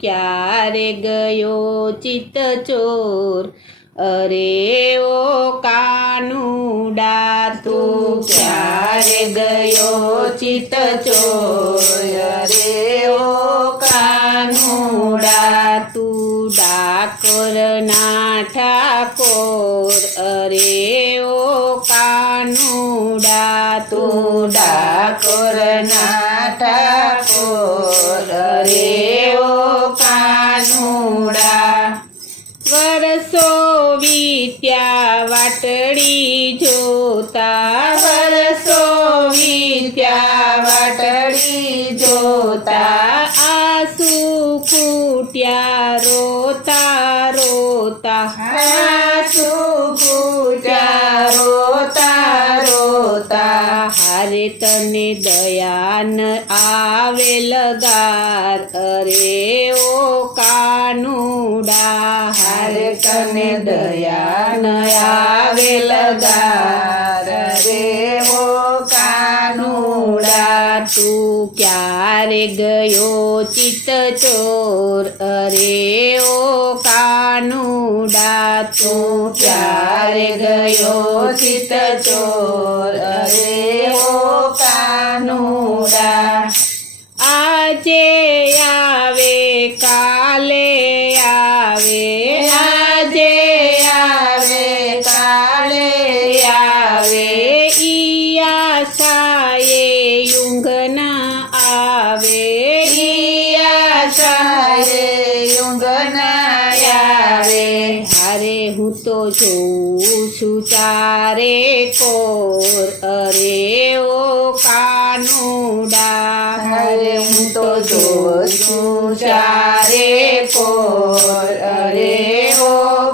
ક્યારે ગયો ચિત્ત ચોર? અરે ઓ કાનુડા તું ક્યારે ગયો ચિત્ત ચોર? અરે ઓ કાનુડા તું ડાકોરના ઠાકોર? અરે ઓ કાનુડા તું ડાકોરના ઠાકોર? અરે ઓ કાનુડા વરસો વીત્યા વાટડી જોતા, વરસો વીત્યા વાટડી જોતા, આંસુ ફૂટ્યા રોતા રોતા, આંસુ ફૂટ્યા રોતા રોતા. હારે તને દયા ન આવે લગાર? અરે ઓ કાનુડા હારે તને દયા ન આવે લગાર? અરે ઓ કાનુડા તું ક્યારે ગયો ચિત્ત ચોર? અરે ઓ કાનુડા તું ક્યારે ગયો ચિત્ત ચોર? અરે ઓ કાનુડા આજે આવે કાલે આવે, આજે આવે કાલે આવે, ઈ આશાએ ઊંઘ ના આવે, ઈ આશાએ ઊંઘ ના આવે. હારે હું તો જોઉં છું ચારે કોર? અરે ઓ કાનુડા હારે હું તો જોઉં છું ચારે કોર? અરે ઓ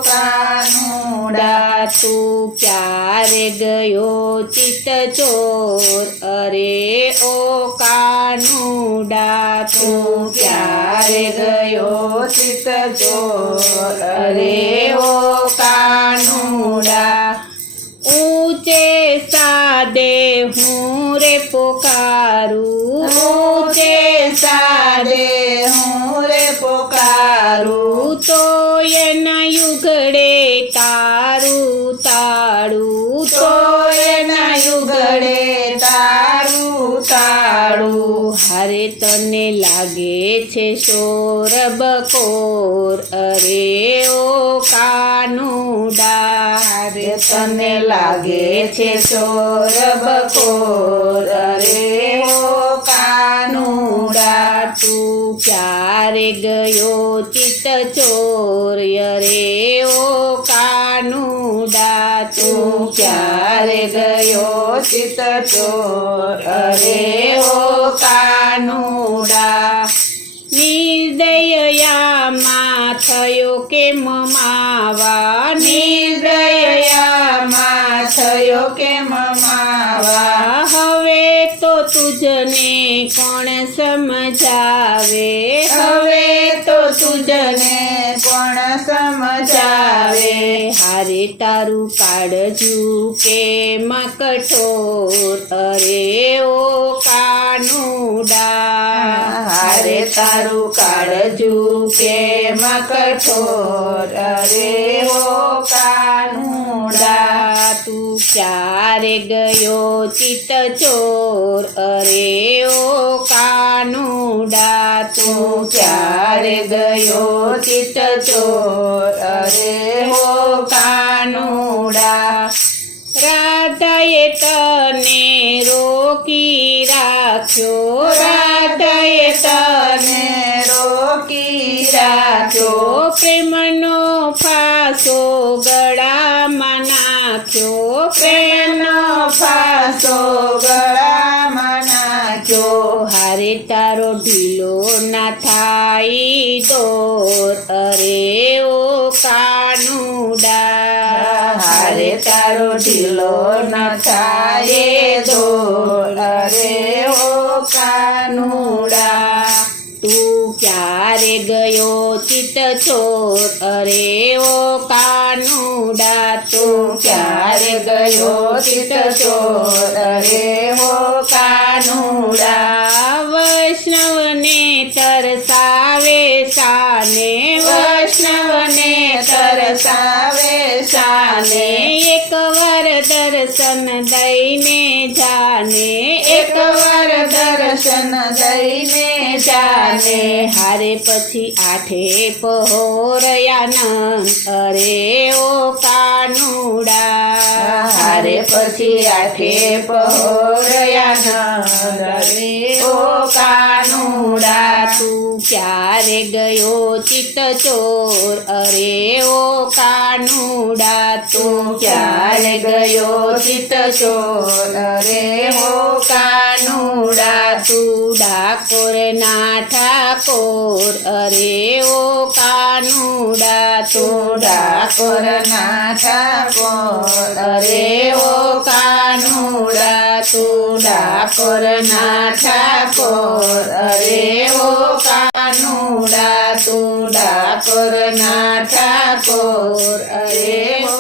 કાનુડા તું ક્યારે ગયો ચિત્ત ચોર? અરે ઓ કાનુડા તું ક્યારે ગયો ચિત્ત ચોર? અરે ઓ કાનુડા ઊંચે સાદે હું રે પોકારું, ઊંચે સાદે હું રે પોકારું, તો એના યુગડે તારું તાળું, તો એના યુગડે તારું તાળું. હારે તને લાગે છે શોર બકોર? અરે ઓ કાનુડા હારે તને લાગે છે શોર બકોર? અરે ઓ કાનુડા તું ક્યારે ગયો ચિત્ત ચોર? અરે ઓ કાનુડા તું ક્યારે ગયો ચિત્ત ચોર? અરે ઓ કાનુડા નિર્દયયામાં થયો કેમ માવા? નિર્દયયામાં થયો કેમ માવા? હવે તો તુજને કોણ સમજાવે? હવે તો તુજને કોણ સમજાવે? હારે તારું કાળજું કેમ કઠોર? અરે ઓ કાનુડા હારે તારું કાળજું કેમ કઠોર? અરે ઓ કાનુડા તું ક્યારે ગયો ચિત્ત ચોર? અરે ઓ કાનુડા તું ક્યારે ગયો ચિત્ત ચોર? અરે ઓ કાનુડા રાધાએ તને રોકી રાખ્યો, રાધાએ તને રોકી રાખ્યો, પ્રેમનો ફાંસો ગળામાં નાખ્યો, પ્રેમનો ફાંસો ગળામાં નાખ્યો. હારે તારો ઢીલો ના થાય દોર? અરે ઓ કાનુડા હારે તારો ઢીલો ન થાય દોર? અરે ઓ કાનુડા તું ક્યારે ગયો ચિત્ત ચોર? અરે ઓ કાનુડા તું ક્યારે ગયો ચિત્ત ચોર? અરે ઓ કાનુડા વૈષ્ણવને તરસાવે સા શાને એકવાર દર્શન દઈને જાને એકવાર દર્શન દઈને જાને હારે પછી આઠે પહોરયાનંદ અરે ઓ કાનુડા હારે પછી આઠે પહોરયાનંદ રે ઓ કાનુડા તું ક્યારે ગયો ચિત્ત ચોર અરે ઓ કાનુડા તું ક્યારે ગયો ચિત્ત ચોર રે ઓ કાનુડા તું ડાકોર ના ઠાકોર અરે ઓ કાનુડા તું ડાકોર ના ઠાકોર રે ઓ કાનુડા તું ડાકોર ના ઠાકોર રે ઓ કાનુડા તું ડાકોર ના ઠાકોર રે ઓ